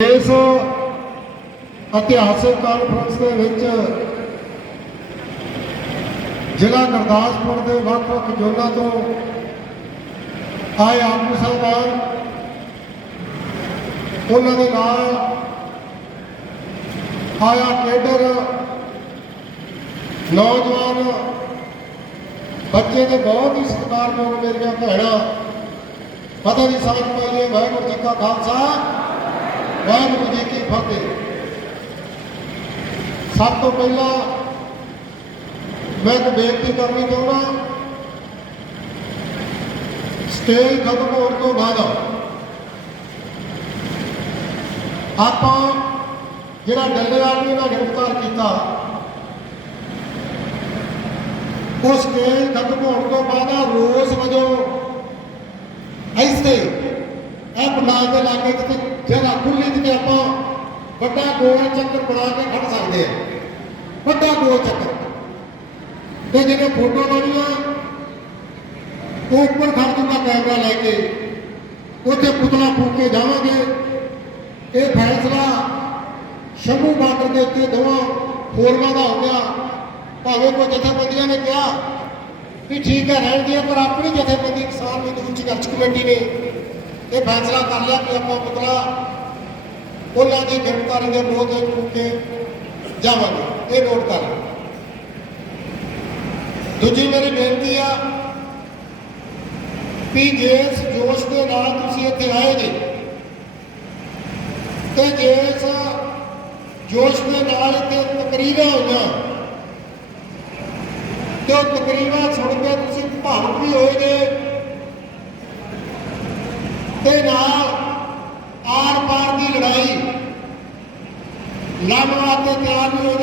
ਇਸ ਇਤਿਹਾਸਕ ਕਾਨਫਰੰਸ ਦੇ ਵਿੱਚ ਜ਼ਿਲ੍ਹਾ ਗੁਰਦਾਸਪੁਰ ਦੇ ਵੱਖ-ਵੱਖ ਜ਼ਿਲ੍ਹਿਆਂ ਤੋਂ ਆਏ ਆਗੂ ਸਾਹਿਬਾਨ, ਉਹਨਾਂ ਦੇ ਨਾਲ ਆਇਆ ਕੇਡਰ, ਨੌਜਵਾਨ ਬੱਚੇ ਦੇ ਬਹੁਤ ਹੀ ਸਤਿਕਾਰਯੋਗ ਮੇਰੀਆਂ ਭੈਣਾਂ, ਪਤਾ ਨਹੀਂ ਦੀ ਸਾਂਝ ਪਾਈਏ ਵਾਹਿਗੁਰੂ ਜੀ ਕਾ ਖਾਲਸਾ ਵਾਹਿਗੁਰੂ ਜੀ ਕੀ ਫਤਿਹ। ਸਭ ਤੋਂ ਪਹਿਲਾਂ ਮੈਂ ਇੱਕ ਬੇਨਤੀ ਕਰਨੀ ਚਾਹੁੰਦਾ, ਸਟੇਜ ਖਤਮ ਹੋਣ ਤੋਂ ਬਾਅਦ ਆਪਾਂ ਜਿਹੜਾ ਡੱਲੇ ਆਦਮੀ ਨਾਲ ਗ੍ਰਿਫਤਾਰ ਕੀਤਾ ਉਸ ਸਟੇਜ ਖਤਮ ਹੋਣ ਤੋਂ ਬਾਅਦ ਰੋਜ਼ ਇਹ ਦੇ ਲਾਗੇ ਕਿਤੇ ਜਗ੍ਹਾ ਖੁੱਲੀ ਕਿਤੇ ਆਪਾਂ ਵੱਡਾ ਗੋਲ ਚੱਕਰ ਬਣਾ ਕੇ ਖੜ ਸਕਦੇ ਆ ਵੱਡਾ ਗੋਲ ਚੱਕਰ। ਤੇ ਜਿਹੜੇ ਫੋਟੋ ਲੈਣੀਆਂ ਉਹ ਉੱਪਰ ਖੜ ਦੂੰਗਾ ਕੈਮਰਾ ਲੈ ਕੇ। ਉੱਥੇ ਪੁਤਲਾ ਫੂਕ ਕੇ ਜਾਵਾਂਗੇ। ਇਹ ਫੈਸਲਾ ਸ਼ੰਭੂ ਬਾਰਡਰ ਦੇ ਉੱਤੇ ਦੋਵਾਂ ਫੋਰਮਾਂ ਦਾ ਹੋ ਗਿਆ। ਭਾਵੇਂ ਕੋਈ ਜਥੇਬੰਦੀਆਂ ਨੇ ਕਿਹਾ ਵੀ ਠੀਕ ਹੈ, ਰਹਿਣ ਦੀਆਂ ਪਰ ਆਪਣੀ ਜਥੇਬੰਦੀ ਕਿਸਾਨ ਮਜ਼ਦੂਰ ਸੰਘਰਸ਼ ਕਮੇਟੀ ਨੇ ਇਹ ਫੈਸਲਾ ਕਰ ਲਿਆ ਕਿ ਆਪਾਂ ਪੁਤਲਾ ਉਹਨਾਂ ਦੀ ਗ੍ਰਿਫਤਾਰੀ ਦੇ ਵਿਰੋਧ ਵਿੱਚ ਫੂਕ ਜਾਵਾਂਗੇ। ਇਹ ਨੋਟ ਕਰ ਲਓ। ਦੂਜੀ ਮੇਰੀ ਬੇਨਤੀ ਆ ਵੀ ਜਿਸ ਜੋਸ਼ ਦੇ ਨਾਲ ਤੁਸੀਂ ਇੱਥੇ ਆਏ ਜੀ, ਤੇ ਜਿਸ ਜੋਸ਼ ਦੇ ਨਾਲ ਇੱਥੇ ਤਕਰੀਰਾਂ ਹੋਈਆਂ, ਤੇ ਉਹ ਤਕਰੀਰਾਂ ਸੁਣ ਕੇ ਤੁਸੀਂ ਭਾਵੁਕ ਵੀ ਹੋਏ ਜੇ ਤੇ ਨਾਲ ਆਰ ਪਾਰ ਦੀ ਲੜਾਈ ਲੜਨ ਵਾਸਤੇ ਤਿਆਰ ਵੀ ਹੋ